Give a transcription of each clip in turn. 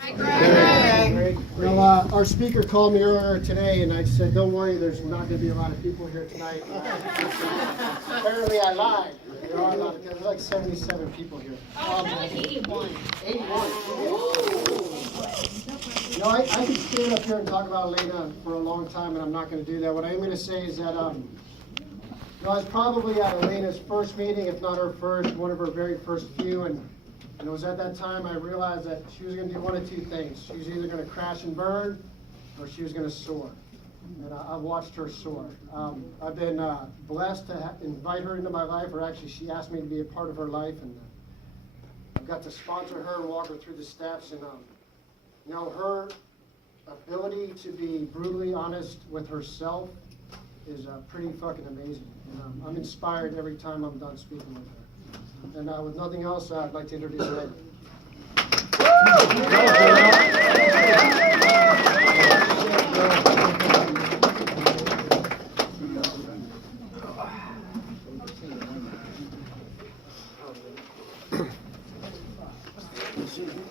Hi, Greg. Well, our speaker called me earlier today, and I said, don't worry, there's not going to be a lot of people here tonight. Apparently, I lied. There are a lot of, there's like 77 people here. Like 81. 81. You know, I could stand up here and talk about Alaina for a long time, and I'm not going to do that. What I am going to say is that, you know, I was probably at Alaina's first meeting, if not her first, one of her very first few, and it was at that time I realized that she was going to do one of two things. She was either going to crash and burn, or she was going to soar. And I've watched her soar. I've been blessed to invite her into my life, or actually she asked me to be a part of her life, and I've got to sponsor her and walk her through the steps. And you know, her ability to be brutally honest with herself is pretty fucking amazing. And I'm inspired every time I'm done speaking with her. And with nothing else, I'd like to introduce Alaina.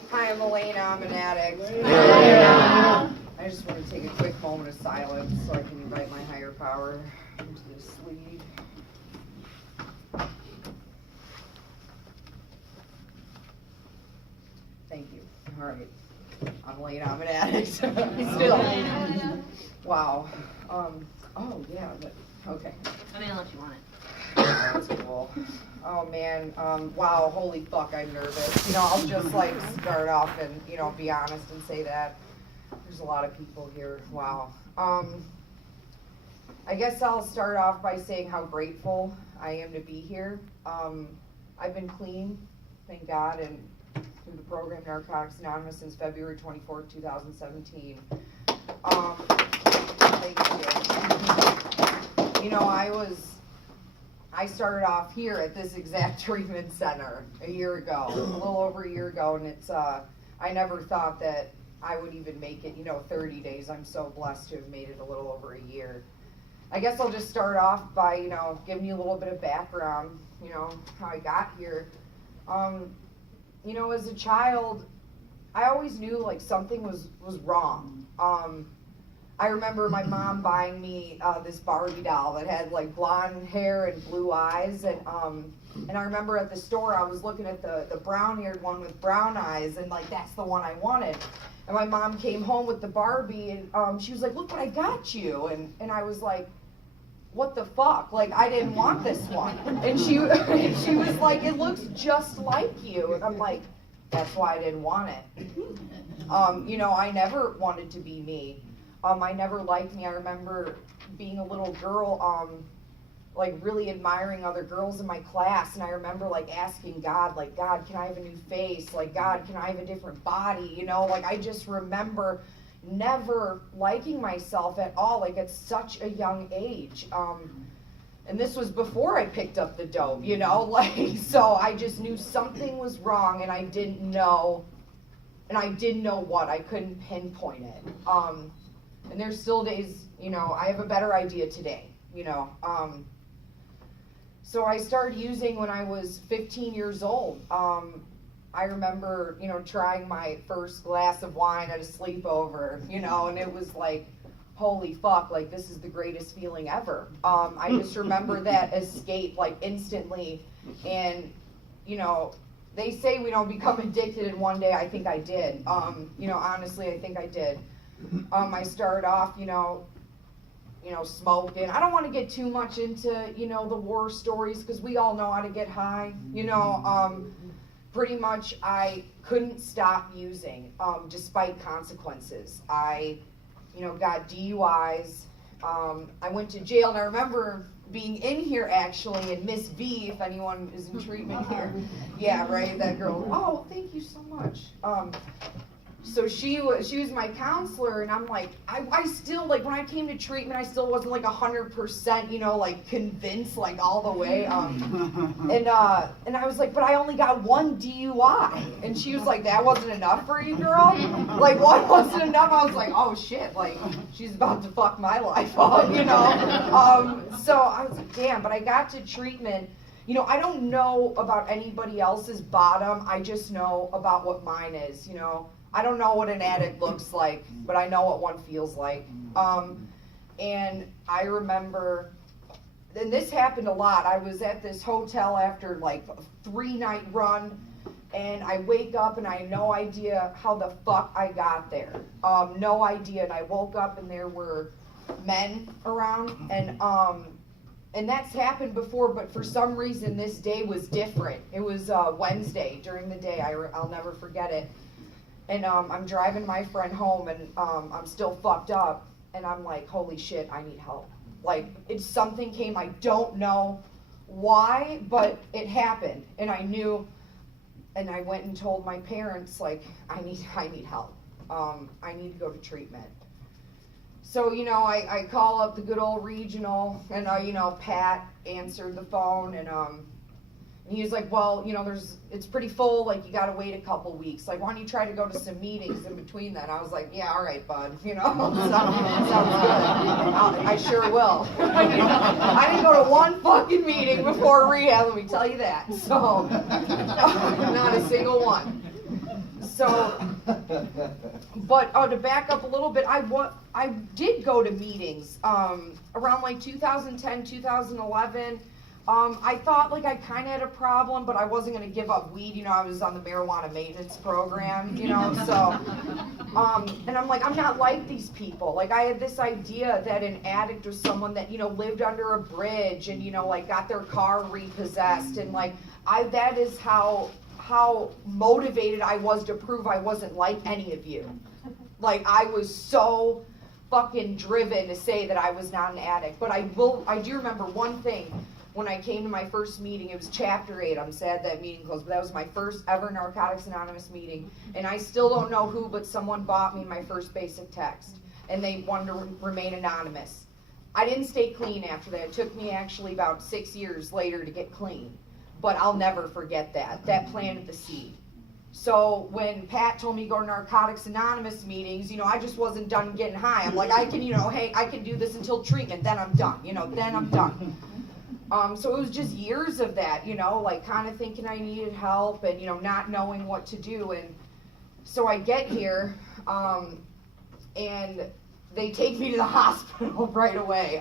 Hi, I'm Alaina. I'm an addict. I just want to take a quick moment of silence so I can invite my higher power into this lead. Thank you. All right. I'm Alaina. I'm an addict. Still. Wow. Oh, yeah. But, okay. I mean, unless you want it. That's cool. Oh man, wow, holy fuck, I'm nervous. You know, I'll just like start off and, you know, be honest and say that. There's a lot of people here. Wow. I guess I'll start off by saying how grateful I am to be here. I've been clean, thank God, and through the program Narcotics Anonymous since February 24th, 2017. Thank you. You know, I started off here at this exact treatment center a year ago, a little over a year ago, and it's, I never thought that I would even make it, 30 days. I'm so blessed to have made it a little over a year. I guess I'll just start off by, giving you a little bit of background, how I got here. As a child, I always knew, like, something was wrong. I remember my mom buying me this Barbie doll that had like blonde hair and blue eyes, and I remember at the store I was looking at the brown-haired one with brown eyes, and like that's the one I wanted. And my mom came home with the Barbie, and she was like, "Look what I got you," and I was like, "What the fuck? Like I didn't want this one." And she was like, "It looks just like you," and I'm like, "That's why I didn't want it." I never wanted to be me. I never liked me. I remember being a little girl, like really admiring other girls in my class, and I remember like asking God, like, "God, can I have a new face? Like, God, can I have a different body?" Like I just remember never liking myself at all, like at such a young age. And this was before I picked up the dope, like, so I just knew something was wrong, and I didn't know what. I couldn't pinpoint it. And there's still days, I have a better idea today, So I started using when I was 15 years old. I remember, trying my first glass of wine at a sleepover, and it was like, holy fuck, like this is the greatest feeling ever. I just remember that escape like instantly. And, they say we don't become addicted in one day. I think I did. Honestly, I think I did. I started off, smoking. I don't want to get too much into, the war stories because we all know how to get high. Pretty much I couldn't stop using, despite consequences. I, got DUIs. I went to jail, and I remember being in here actually, and Miss V, if anyone is in treatment here. Yeah, right, that girl. Oh, thank you so much. So she was my counselor, and I'm like, I still, like, when I came to treatment, I still wasn't like 100%, like convinced, like all the way. And I was like, but I only got one DUI. And she was like, that wasn't enough for you, girl? Like, one wasn't enough? I was like, oh shit, like, she's about to fuck my life up, So I was like, damn, but I got to treatment. I don't know about anybody else's bottom. I just know about what mine is, I don't know what an addict looks like, but I know what one feels like. And I remember, and this happened a lot. I was at this hotel after like a 3-night run, and I wake up and I had no idea how the fuck I got there. No idea. And I woke up and there were men around, and that's happened before, but for some reason this day was different. It was Wednesday during the day. I'll never forget it. And I'm driving my friend home, and I'm still fucked up, and I'm like, holy shit, I need help. Like, something came, I don't know why, but it happened, and I knew, and I went and told my parents, like, I need help. I need to go to treatment. So, you know, I call up the good old regional, and, you know, Pat answered the phone, and he was like, well, you know, it's pretty full, like, you gotta wait a couple weeks. Like, why don't you try to go to some meetings in between that? I was like, yeah, all right, bud, you know, sounds good. I sure will. I didn't go to one fucking meeting before rehab, let me tell you that. So, not a single one. So, but to back up a little bit, I did go to meetings around like 2010, 2011. I thought like I kind of had a problem, but I wasn't going to give up weed. You know, I was on the marijuana maintenance program, you know, so, and I'm like, I'm not like these people. Like, I had this idea that an addict was someone that, you know, lived under a bridge and, you know, like got their car repossessed. And like, that is how motivated I was to prove I wasn't like any of you. Like, I was so fucking driven to say that I was not an addict. But I do remember one thing. When I came to my first meeting, it was Chapter 8. I'm sad that meeting closed, but that was my first ever Narcotics Anonymous meeting. And I still don't know who, but someone bought me my first basic text. And they wanted to remain anonymous. I didn't stay clean after that. It took me actually about 6 years later to get clean. But I'll never forget that. That planted the seed. So when Pat told me to go to Narcotics Anonymous meetings, you know, I just wasn't done getting high. I'm like, I can, you know, hey, I can do this until treatment, then I'm done. You know, then I'm done. So it was just years of that, you know, like kind of thinking I needed help and, you know, not knowing what to do. And so I get here, and they take me to the hospital right away.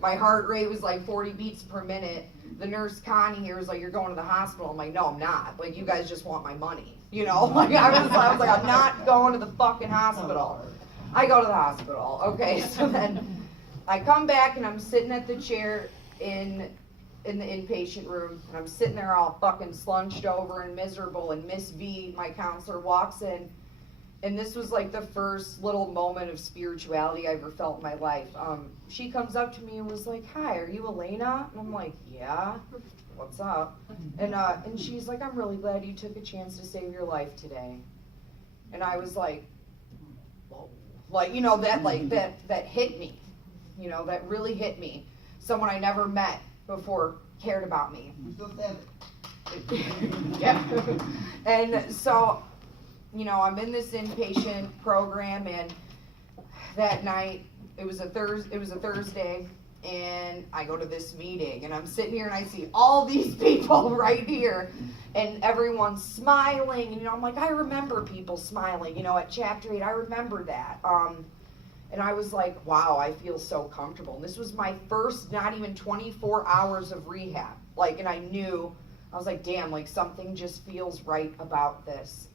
My heart rate was like 40 beats per minute. The nurse Connie here was like, you're going to the hospital. I'm like, no, I'm not. Like, you guys just want my money. You know, like I was like, I'm not going to the fucking hospital. I go to the hospital. Okay, so then I come back and I'm sitting at the chair in the inpatient room, and I'm sitting there all fucking slunched over and miserable, and Miss V, my counselor, walks in, and this was like the first little moment of spirituality I ever felt in my life. She comes up to me and was like, hi, are you Alaina? And I'm like, yeah, what's up? And she's like, I'm really glad you took a chance to save your life today. And I was like, whoa. Like, you know, that hit me, you know, that really hit me. Someone I never met before cared about me. Yeah. And so, you know, I'm in this inpatient program, and that night, it was a Thursday, and I go to this meeting, and I'm sitting here and I see all these people right here, and everyone's smiling, and, you know, I'm like, I remember people smiling, you know, at Chapter 8, I remember that. And I was like, wow, I feel so comfortable. And this was my first, not even 24 hours of rehab. Like, and I was like, damn, like something just feels right about this.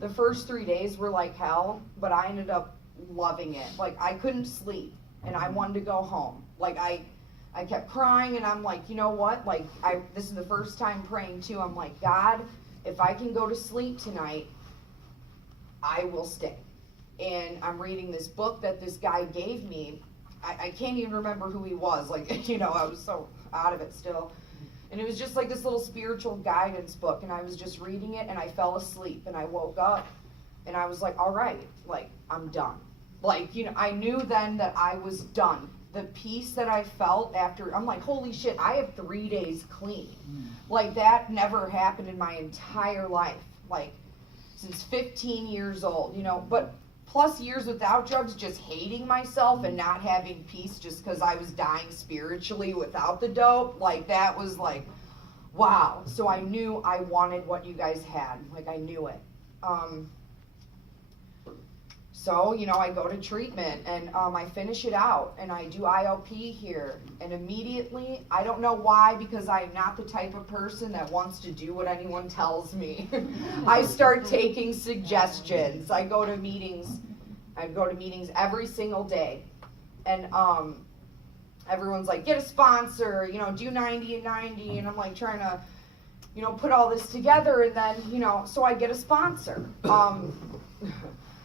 The first 3 days were like hell, but I ended up loving it. Like, I couldn't sleep, and I wanted to go home. Like, I kept crying, and I'm like, you know what? Like, this is the first time praying too. I'm like, God, if I can go to sleep tonight, I will stay. And I'm reading this book that this guy gave me. I can't even remember who he was. Like, you know, I was so out of it still. And it was just like this little spiritual guidance book. And I was just reading it, and I fell asleep. And I woke up, and I was like, all right, like, I'm done. Like, you know, I knew then that I was done. The peace that I felt after, I'm like, holy shit, I have 3 days clean. Like, that never happened in my entire life. Like, since 15 years old, you know, but plus years without drugs, just hating myself and not having peace just because I was dying spiritually without the dope. Like, that was like, wow. So I knew I wanted what you guys had. Like, I knew it. So, you know, I go to treatment and I finish it out and I do IOP here. And immediately, I don't know why, because I'm not the type of person that wants to do what anyone tells me. I start taking suggestions. I go to meetings every single day. And everyone's like, get a sponsor, you know, do 90 and 90. And I'm like trying to, you know, put all this together. And then, you know, so I get a sponsor.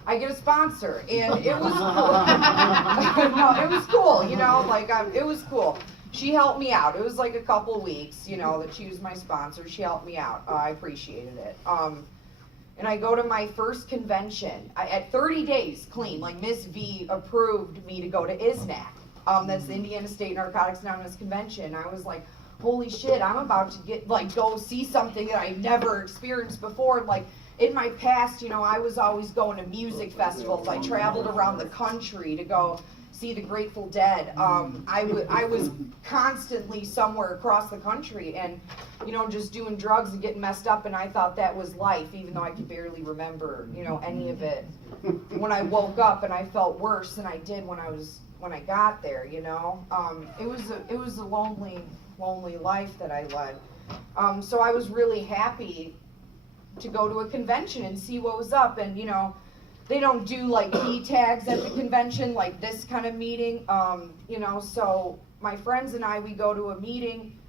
I get a sponsor, and it was cool. No, it was cool, you know, like, it was cool. She helped me out. It was like a couple weeks, you know, that she was my sponsor. She helped me out. I appreciated it. And I go to my first convention. At 30 days clean, like Miss V approved me to go to ISNAC. That's the Indiana State Narcotics Anonymous Convention. I was like, holy shit, I'm about to get, like, go see something that I never experienced before. Like, in my past, you know, I was always going to music festivals. I traveled around the country to go see the Grateful Dead. I was constantly somewhere across the country and, you know, just doing drugs and getting messed up, and I thought that was life, even though I could barely remember, you know, any of it. When I woke up, and I felt worse than I did when I got there, you know. It was a lonely life that I led. So I was really happy to go to a convention and see what was up. And, you know, they don't do like key tags at the convention, like this kind of meeting. You know, so my friends and I, we go to a meeting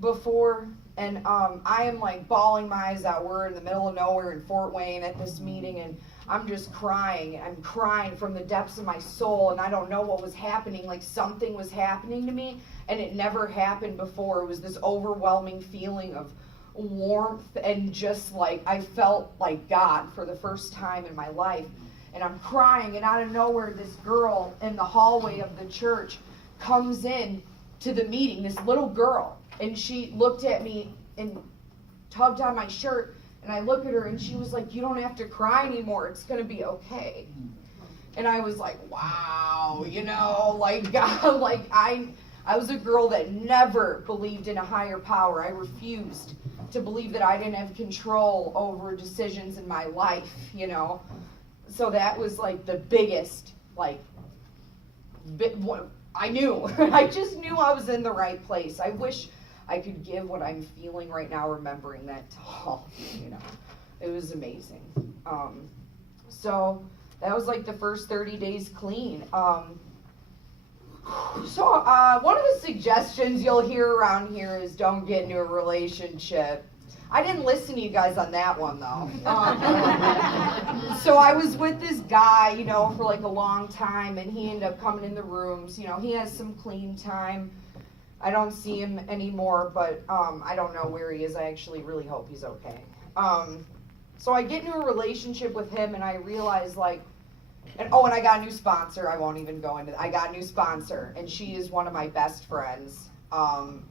before, and I am like bawling my eyes out. We're in the middle of nowhere in Fort Wayne at this meeting, and I'm just crying. I'm crying from the depths of my soul, and I don't know what was happening. Like, something was happening to me, and it never happened before. It was this overwhelming feeling of warmth, and just like I felt like God for the first time in my life. And I'm crying, and out of nowhere, this girl in the hallway of the church comes in to the meeting, this little girl, and she looked at me and tugged on my shirt, and I look at her, and she was like, you don't have to cry anymore, it's gonna be okay. And I was like, wow, you know, like God, like I was a girl that never believed in a higher power. I refused to believe that I didn't have control over decisions in my life, you know. So that was like the biggest, like, I knew. I just knew I was in the right place. I wish I could give what I'm feeling right now, remembering that to all, you know. It was amazing. So that was like the first 30 days clean. So one of the suggestions you'll hear around here is don't get into a relationship. I didn't listen to you guys on that one, though. So I was with this guy, you know, for like a long time, and he ended up coming in the rooms. You know, he has some clean time. I don't see him anymore, but I don't know where he is. I actually really hope he's okay. So I get into a relationship with him, and I realize, like, and I got a new sponsor. I won't even go into that. I got a new sponsor, and she is one of my best friends. I'm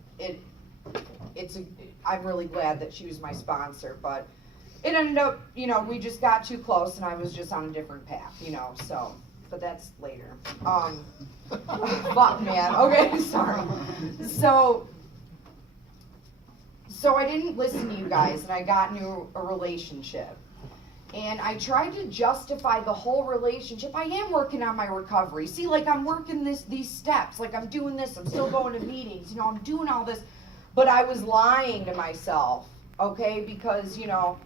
really glad that she was my sponsor, but it ended up, you know, we just got too close, and I was just on a different path, you know, so, but that's later. Fuck, man. Okay, sorry. So I didn't listen to you guys, and I got into a relationship. And I tried to justify the whole relationship. I am working on my recovery. See, like, I'm working these steps. Like, I'm doing this. I'm still going to meetings. You know, I'm doing all this. But I was lying to myself, okay? Because, you know,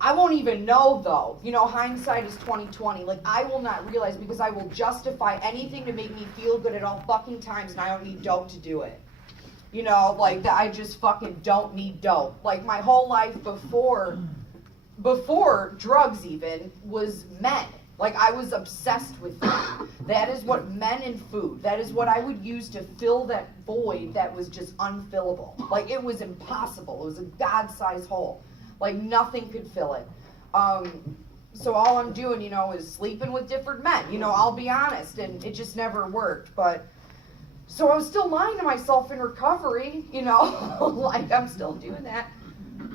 I won't even know, though. You know, hindsight is 20/20. Like, I will not realize, because I will justify anything to make me feel good at all fucking times, and I don't need dope to do it. You know, like, I just fucking don't need dope. Like, my whole life before drugs even was men. Like, I was obsessed with food. That is what men and food, that is what I would use to fill that void that was just unfillable. Like, it was impossible. It was a God-sized hole. Like, nothing could fill it. So all I'm doing, you know, is sleeping with different men. You know, I'll be honest, and it just never worked. But, so I was still lying to myself in recovery, you know, like, I'm still doing that.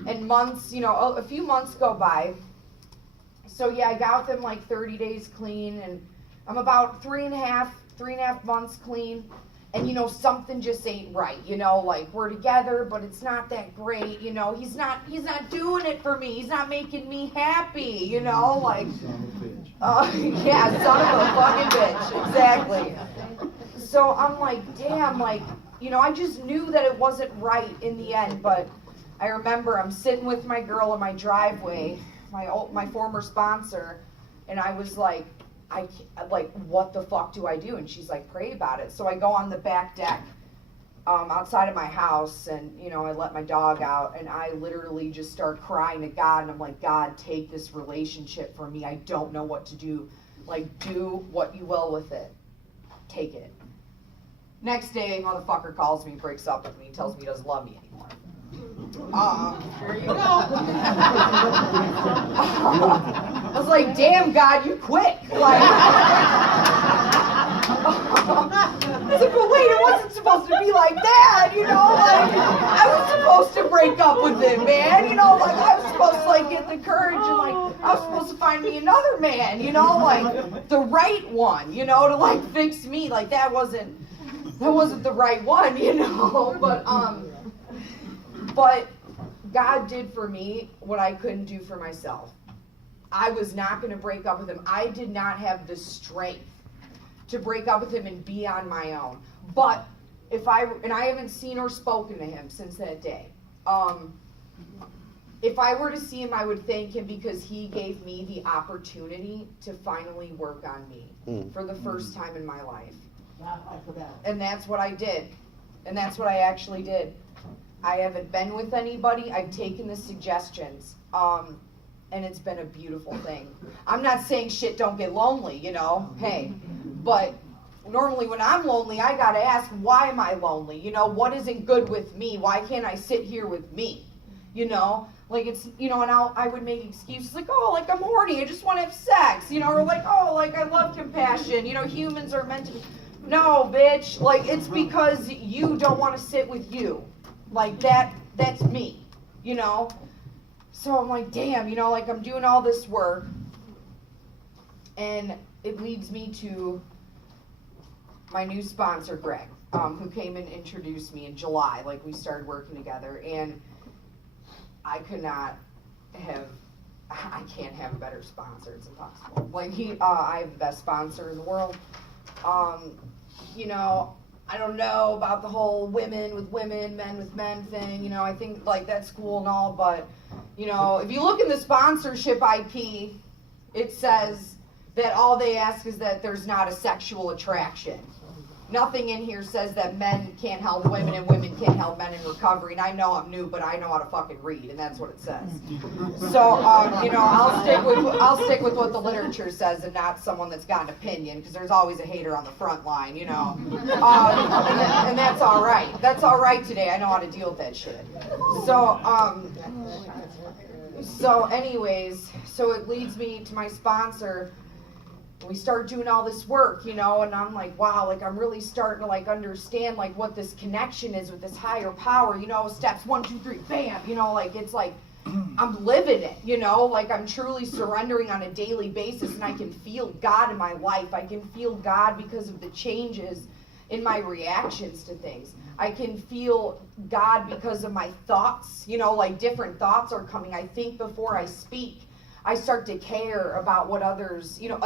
And months, you know, a few months go by. So yeah, I got with him like 30 days clean, and I'm about three and a half months clean. and you know, something just ain't right, you know, like we're together, but it's not that great, you know, he's not doing it for me, he's not making me happy, you know, like, yeah, son of a fucking bitch, exactly. So I'm like, damn, like, you know, I just knew that it wasn't right in the end, but I remember I'm sitting with my girl in my driveway, my former sponsor, and I was like, what the fuck do I do? And she's like, pray about it. So I go on the back deck outside of my house, and, you know, I let my dog out, and I literally just start crying to God, and I'm like, God, take this relationship from me. I don't know what to do. Like, do what you will with it. Take it. Next day, motherfucker calls me, breaks up with me, tells me he doesn't love me anymore. There you go. I was like, damn, God, you quick. Like, I was like, but wait, it wasn't supposed to be like that, you know? Like, I was supposed to break up with him, man. You know, like, I was supposed to, like, get the courage, and, like, I was supposed to find me another man, you know? Like, the right one, you know, to, like, fix me. Like, that wasn't the right one, you know? But God did for me what I couldn't do for myself. I was not going to break up with him. I did not have the strength to break up with him and be on my own. But I haven't seen or spoken to him since that day. If I were to see him, I would thank him because he gave me the opportunity to finally work on me for the first time in my life. And that's what I did. And that's what I actually did. I haven't been with anybody. I've taken the suggestions. And it's been a beautiful thing. I'm not saying shit don't get lonely, you know, hey. But normally when I'm lonely, I gotta ask, why am I lonely? You know, what isn't good with me? Why can't I sit here with me? You know, like it's, you know, and I would make excuses like, oh, like I'm horny, I just want to have sex, you know, or like, oh, like I love compassion, you know, humans are meant to be. No, bitch, like it's because you don't want to sit with you. Like that's me, you know? So I'm like, damn, you know, like I'm doing all this work, and it leads me to my new sponsor, Greg, who came and introduced me in July. Like we started working together, and I can't have a better sponsor. It's impossible. Like I have the best sponsor in the world. You know, I don't know about the whole women with women, men with men thing. You know, I think like that's cool and all, but you know, if you look in the sponsorship IP, it says that all they ask is that there's not a sexual attraction. Nothing in here says that men can't help women and women can't help men in recovery. And I know I'm new, but I know how to fucking read, and that's what it says. So, you know, I'll stick with what the literature says and not someone that's got an opinion, because there's always a hater on the front line, you know. And that's all right. That's all right today. I know how to deal with that shit. So anyways, so it leads me to my sponsor. We start doing all this work, you know, and I'm like, wow, like I'm really starting to like understand like what this connection is with this higher power, you know, steps 1, 2, 3, bam, you know, like it's like I'm living it, you know, like I'm truly surrendering on a daily basis, and I can feel God in my life. I can feel God because of the changes in my reactions to things. I can feel God because of my thoughts, you know, like different thoughts are coming. I think before I speak. I start to care about what others, you know,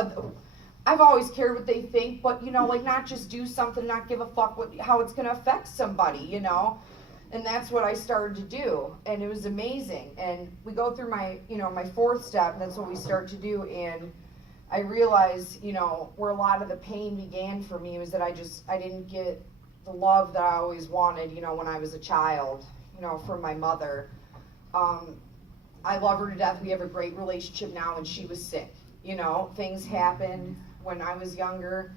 I've always cared what they think, but, you know, like not just do something, not give a fuck how it's going to affect somebody, you know, and that's what I started to do, and it was amazing. And we go through my, you know, my 4th step, and that's what we start to do, and I realized, you know, where a lot of the pain began for me was that I didn't get the love that I always wanted, you know, when I was a child, you know, from my mother. I love her to death. We have a great relationship now, and she was sick. You know, things happened when I was younger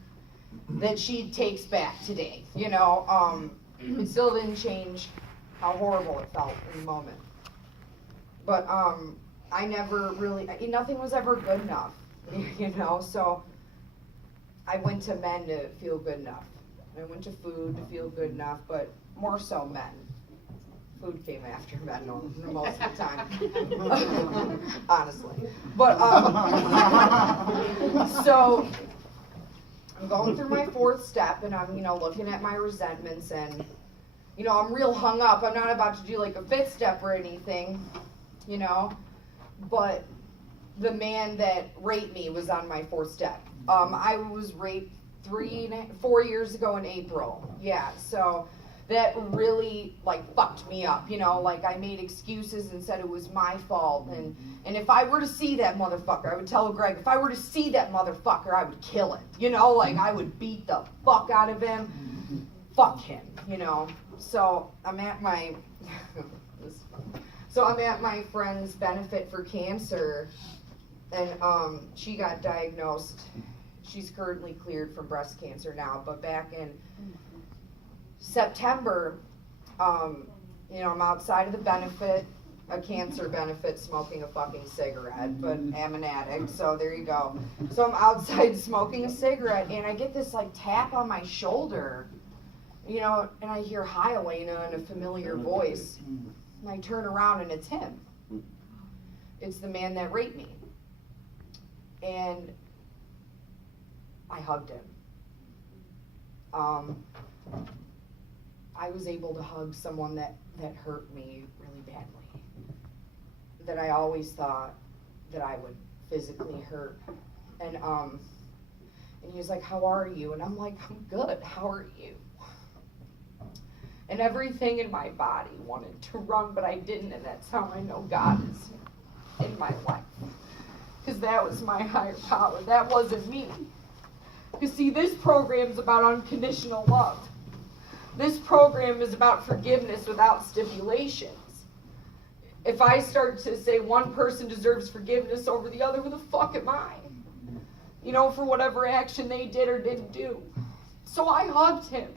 that she takes back today. You know, it still didn't change how horrible it felt in the moment. But I never really, nothing was ever good enough, you know, so I went to men to feel good enough. I went to food to feel good enough, but more so men. Food came after men most of the time, honestly. But so I'm going through my fourth step, and I'm, looking at my resentments, and, I'm real hung up. I'm not about to do like a fifth step or anything, but the man that raped me was on my fourth step. I was raped 4 years ago in April. Yeah, so that really fucked me up, I made excuses and said it was my fault, and if I were to see that motherfucker, I would tell Greg, if I were to see that motherfucker, I would kill him, I would beat the fuck out of him, fuck him, so I'm at my friend's benefit for cancer, and she got diagnosed. She's currently cleared from breast cancer now, but back in September, I'm outside of the benefit, a cancer benefit, smoking a fucking cigarette, but I'm an addict, so there you go. So I'm outside smoking a cigarette, and I get this tap on my shoulder, and I hear, "Hi, Alaina," in a familiar voice, and I turn around, and it's him. It's the man that raped me. And I hugged him. I was able to hug someone that hurt me really badly, that I always thought that I would physically hurt. And he was like, "How are you?" And I'm like, "I'm good, how are you?" And everything in my body wanted to run, but I didn't, and that's how I know God is in my life. Because that was my higher power, that wasn't me. Because see, this program's about unconditional love. This program is about forgiveness without stipulations. If I start to say one person deserves forgiveness over the other, who the fuck am I? For whatever action they did or didn't do. So I hugged him.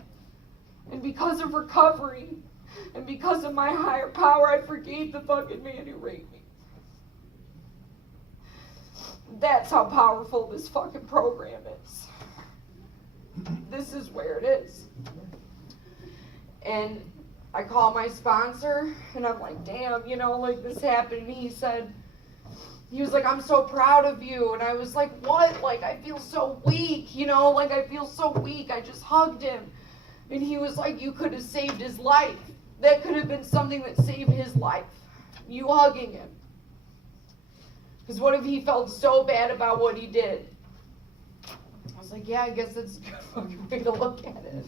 And because of recovery, and because of my higher power, I forgave the fucking man who raped me. That's how powerful this fucking program is. This is where it is. And I call my sponsor, and I'm like, "Damn, this happened." And he was like, "I'm so proud of you." And I was like, "What? I feel so weak, I feel so weak. I just hugged him." And he was like, "You could have saved his life. That could have been something that saved his life. You hugging him. Because what if he felt so bad about what he did?" I was like, "Yeah, I guess that's a good fucking way to look at it."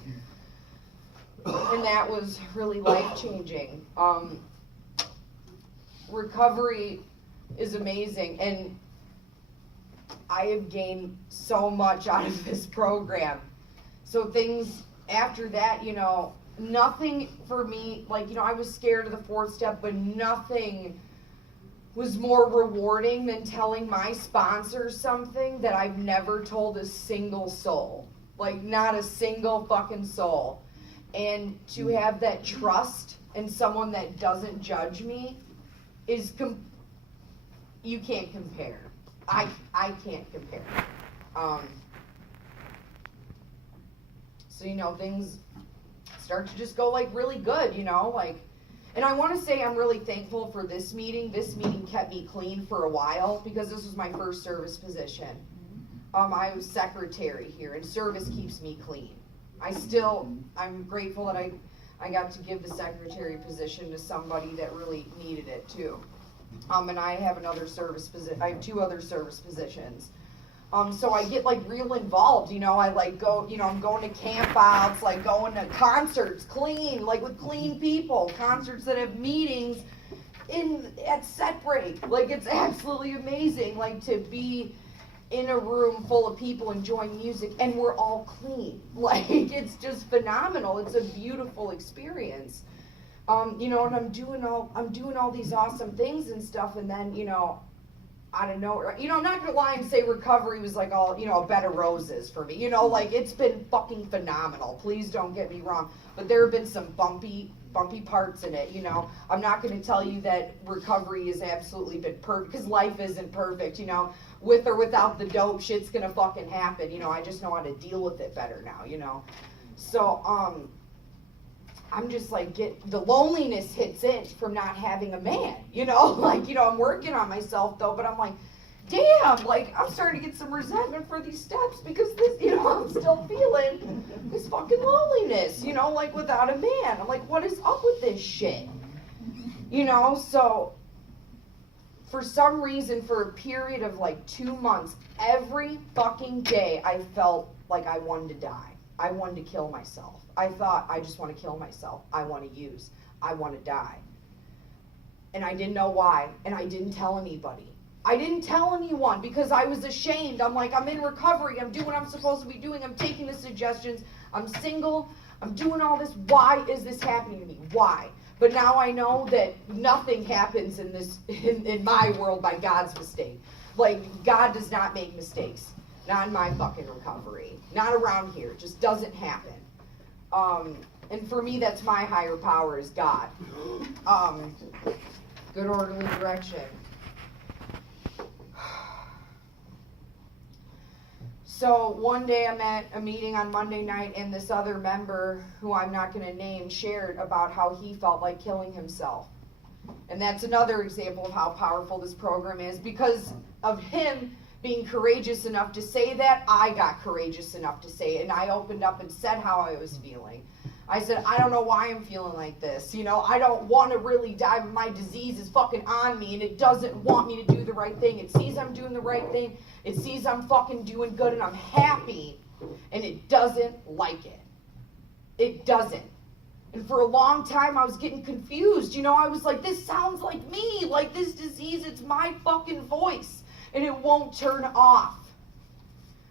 And that was really life-changing. Recovery is amazing, and I have gained so much out of this program. So things after that, nothing for me, I was scared of the fourth step, but nothing was more rewarding than telling my sponsor something that I've never told a single soul. Not a single fucking soul. And to have that trust in someone that doesn't judge me is, you can't compare. I can't compare. So, things start to just go really good, and I want to say I'm really thankful for this meeting. This meeting kept me clean for a while because this was my first service position. I was secretary here, and service keeps me clean. I'm grateful that I got to give the secretary position to somebody that really needed it too. And I have another service position. I have 2 other service positions. So I get real involved, I go, I'm going to campouts, going to concerts, clean, with clean people, concerts that have meetings at set break. It's absolutely amazing, to be in a room full of people enjoying music and we're all clean. It's just phenomenal. It's a beautiful experience. And I'm doing all these awesome things and stuff, and then, I don't know, I'm not gonna lie and say recovery was all, a bed of roses for me. It's been fucking phenomenal. Please don't get me wrong. But there have been some bumpy parts in it, I'm not gonna tell you that recovery has absolutely been perfect, because life isn't perfect, with or without the dope, shit's gonna fucking happen, I just know how to deal with it better now, So, I'm just the loneliness hits in from not having a man, I'm working on myself though, but I'm damn, like, I'm starting to get some resentment for these steps because this, I'm still feeling this fucking loneliness, like without a man. I'm like, what is up with this shit? So for some reason, for a period of like 2 months, every fucking day I felt like I wanted to die. I wanted to kill myself. I thought, I just want to kill myself. I want to use. I want to die. And I didn't know why, and I didn't tell anybody. I didn't tell anyone because I was ashamed. I'm like, I'm in recovery. I'm doing what I'm supposed to be doing. I'm taking the suggestions. I'm single. I'm doing all this. Why is this happening to me? Why? But now I know that nothing happens in my world by God's mistake. Like, God does not make mistakes. Not in my fucking recovery. Not around here. It just doesn't happen. And for me, that's my higher power is God. Good orderly direction. So one day I'm at a meeting on Monday night, and this other member, who I'm not going to name, shared about how he felt like killing himself. And that's another example of how powerful this program is. Because of him being courageous enough to say that, I got courageous enough to say it. And I opened up and said how I was feeling. I said, I don't know why I'm feeling like this. I don't want to really die, but my disease is fucking on me, and it doesn't want me to do the right thing. It sees I'm doing the right thing. It sees I'm fucking doing good, and I'm happy, and it doesn't like it. It doesn't. And for a long time, I was getting confused. I was like, this sounds like me. Like, this disease, it's my fucking voice, and it won't turn off.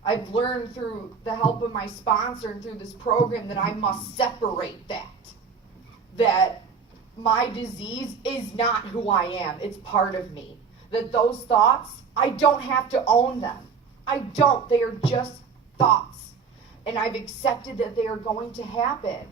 I've learned through the help of my sponsor and through this program that I must separate that my disease is not who I am. It's part of me. That those thoughts, I don't have to own them. I don't. They are just thoughts. And I've accepted that they are going to happen.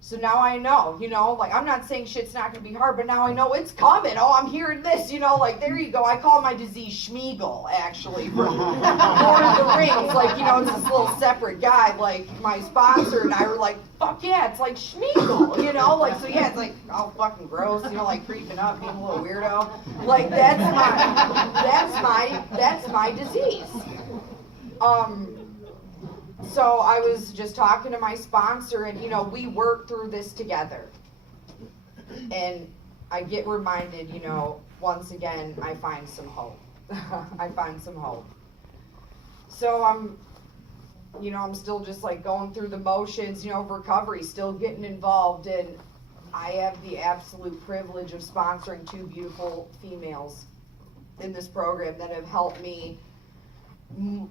So now I know, like, I'm not saying shit's not going to be hard, but now I know it's coming. Oh, I'm hearing this, like, there you go. I call my disease Schmeagol, actually, from Lord of the Rings. Like, it's this little separate guy. Like, my sponsor and I were like, fuck yeah, it's like Schmeagol, Like, so yeah, it's like, all fucking gross, like creeping up, being a little weirdo. Like, that's my disease. So I was just talking to my sponsor, and, we work through this together. And I get reminded, once again, I find some hope. I find some hope. So I'm still just like going through the motions, of recovery, still getting involved. And I have the absolute privilege of sponsoring 2 beautiful females in this program that have helped me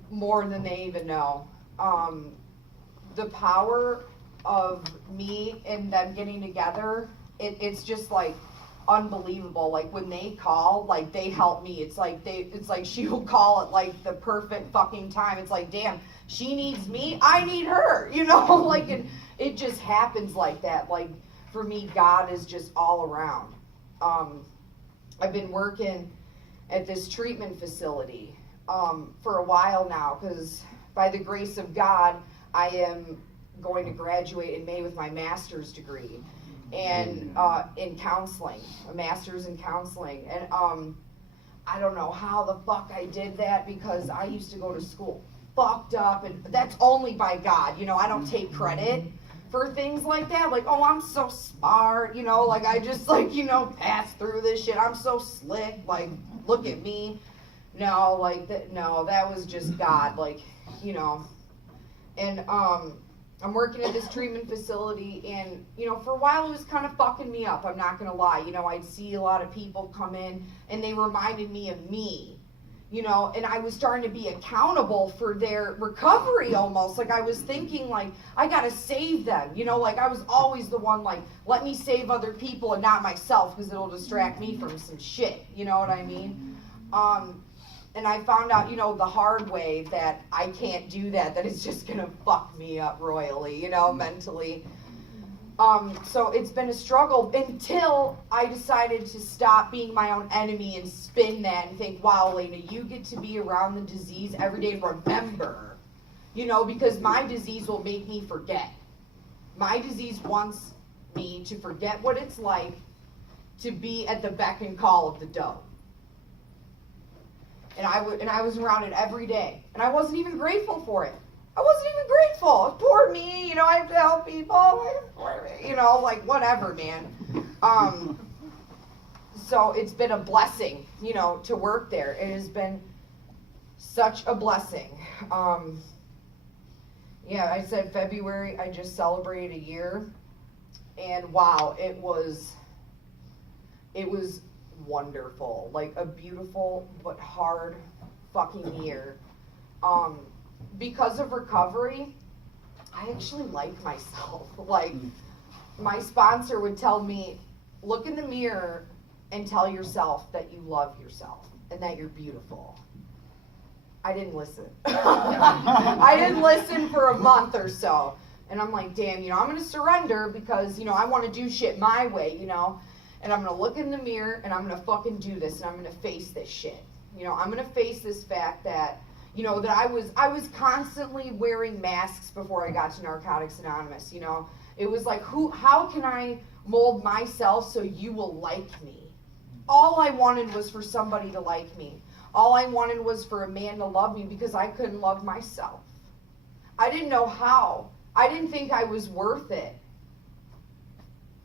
more than they even know. The power of me and them getting together, it's just like unbelievable. Like, when they call, like, they help me. It's like she will call at like the perfect fucking time. It's like, damn, she needs me, I need her, like, and it just happens like that. Like, for me, God is just all around. I've been working at this treatment facility for a while now, because by the grace of God, I am going to graduate in May with my master's degree and in counseling, a master's in counseling. And I don't know how the fuck I did that, because I used to go to school fucked up, and that's only by God. I don't take credit for things like that. Like, oh, I'm so smart, like, I just, like, pass through this shit. I'm so slick, like, look at me. No, like, that was just God, like, and I'm working at this treatment facility, and, for a while it was kind of fucking me up, I'm not gonna lie. I'd see a lot of people come in, and they reminded me of me, and I was starting to be accountable for their recovery almost. Like, I was thinking, like, I gotta save them, like, I was always the one, like, let me save other people and not myself, because it'll distract me from some shit, you know what I mean? And I found out, the hard way that I can't do that it's just gonna fuck me up royally, mentally. So it's been a struggle until I decided to stop being my own enemy and spin that and think, wow, Alaina, you get to be around the disease every day and remember, because my disease will make me forget. My disease wants me to forget what it's like to be at the beck and call of the dope. And I was around it every day. And I wasn't even grateful for it. I wasn't even grateful. Poor me, I have to help people. Like whatever, man. So it's been a blessing, to work there. It has been such a blessing. I said February, I just celebrated a year. And wow, it was wonderful. Like a beautiful but hard fucking year. Because of recovery, I actually like myself. Like, my sponsor would tell me, look in the mirror and tell yourself that you love yourself and that you're beautiful. I didn't listen. I didn't listen for a month or so. And I'm like, damn, I'm going to surrender because, I want to do shit my way, and I'm going to look in the mirror and I'm going to fucking do this and I'm going to face this shit. I'm going to face this fact that, that I was constantly wearing masks before I got to Narcotics Anonymous, It was like, how can I mold myself so you will like me? All I wanted was for somebody to like me. All I wanted was for a man to love me because I couldn't love myself. I didn't know how. I didn't think I was worth it.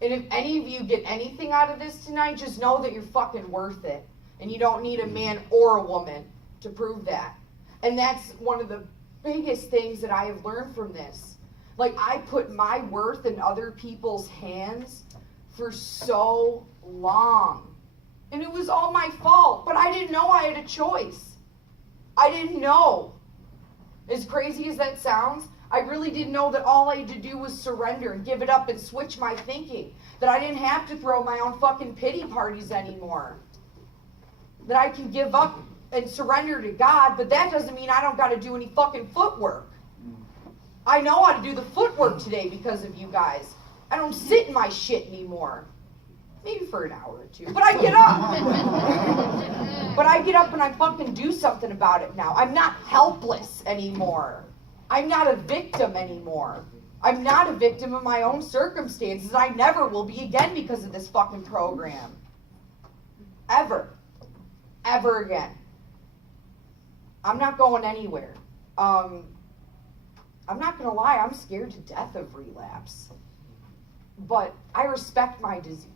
And if any of you get anything out of this tonight, just know that you're fucking worth it. And you don't need a man or a woman to prove that. And that's one of the biggest things that I have learned from this. Like, I put my worth in other people's hands for so long. And it was all my fault, but I didn't know I had a choice. I didn't know. As crazy as that sounds, I really didn't know that all I had to do was surrender and give it up and switch my thinking. That I didn't have to throw my own fucking pity parties anymore. That I can give up and surrender to God, but that doesn't mean I don't got to do any fucking footwork. I know how to do the footwork today because of you guys. I don't sit in my shit anymore. Maybe for an hour or two, but I get up. But I get up and I fucking do something about it now. I'm not helpless anymore. I'm not a victim anymore. I'm not a victim of my own circumstances. I never will be again because of this fucking program. Ever. Ever again. I'm not going anywhere. I'm not gonna lie, I'm scared to death of relapse. But I respect my disease.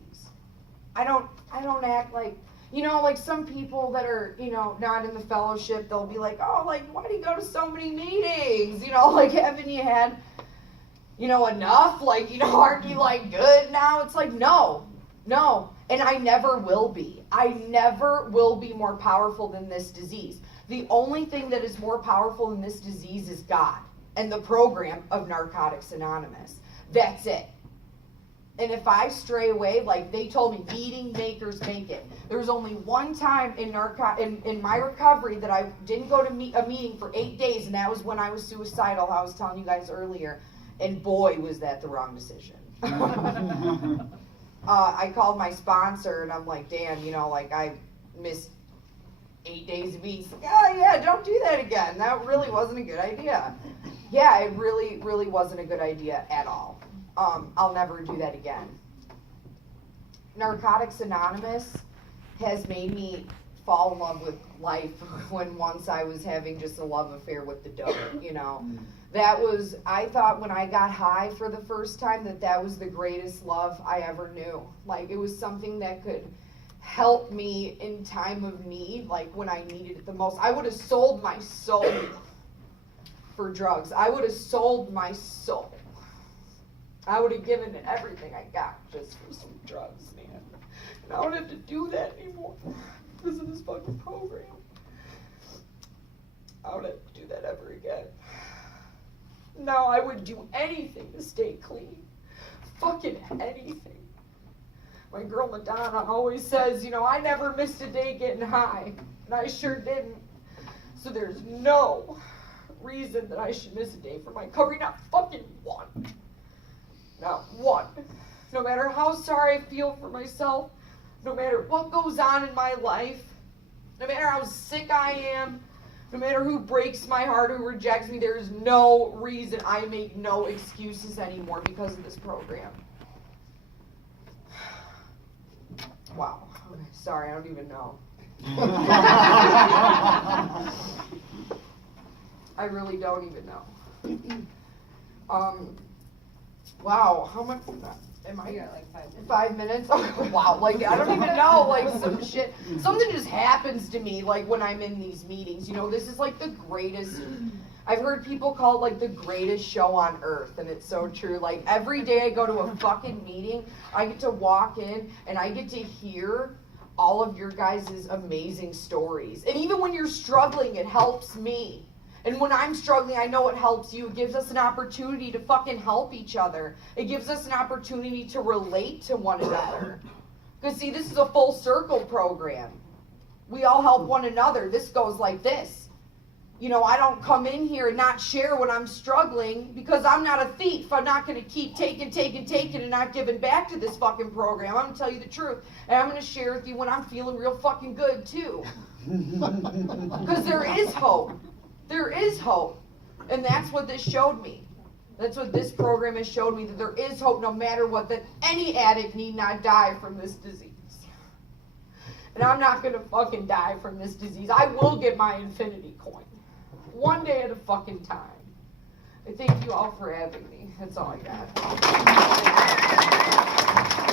I don't act like, like some people that are, not in the fellowship, they'll be like, oh, like, why do you go to so many meetings? Like, haven't you had, enough? Like, aren't you, like, good now? It's like, no. And I never will be. I never will be more powerful than this disease. The only thing that is more powerful than this disease is God and the program of Narcotics Anonymous. That's it. And if I stray away, like they told me, meeting makers make it. There was only one time in my recovery that I didn't go to a meeting for 8 days, and that was when I was suicidal, I was telling you guys earlier. And boy, was that the wrong decision. I called my sponsor, and I'm like, damn, I missed 8 days a week. Like, oh, yeah, don't do that again. That really wasn't a good idea. Yeah, it really, really wasn't a good idea at all. I'll never do that again. Narcotics Anonymous has made me fall in love with life when once I was having just a love affair with the dope, That was, I thought when I got high for the first time that was the greatest love I ever knew. Like, it was something that could help me in time of need, like when I needed it the most. I would have sold my soul for drugs. I would have sold my soul. I would have given it everything I got just for some drugs, man. And I don't have to do that anymore because of this fucking program. I don't have to do that ever again. Now I would do anything to stay clean. Fucking anything. My girl Madonna always says, I never missed a day getting high. And I sure didn't. So there's no reason that I should miss a day for my recovery. Not fucking one. Not one. No matter how sorry I feel for myself, no matter what goes on in my life, no matter how sick I am, no matter who breaks my heart, who rejects me, there's no reason. I make no excuses anymore because of this program. Wow. Okay, sorry, I don't even know. I really don't even know. Wow, how much am I? You got like 5 minutes. 5 minutes? Oh, wow, like, I don't even know, like, some shit. Something just happens to me, like, when I'm in these meetings, you know, this is, like, the greatest, I've heard people call it, like, the greatest show on earth, and it's so true. Like, every day I go to a fucking meeting, I get to walk in, and I get to hear all of your guys' amazing stories. And even when you're struggling, it helps me. And when I'm struggling, I know it helps you. It gives us an opportunity to fucking help each other. It gives us an opportunity to relate to one another. Because, see, this is a full circle program. We all help one another. This goes like this. You know, I don't come in here and not share when I'm struggling because I'm not a thief. I'm not going to keep taking and not giving back to this fucking program. I'm going to tell you the truth. And I'm going to share with you when I'm feeling real fucking good, too. Because there is hope. There is hope. And that's what this showed me. That's what this program has showed me, that there is hope no matter what, that any addict need not die from this disease. And I'm not going to fucking die from this disease. I will get my infinity coin. One day at a fucking time. I thank you all for having me. That's all I got.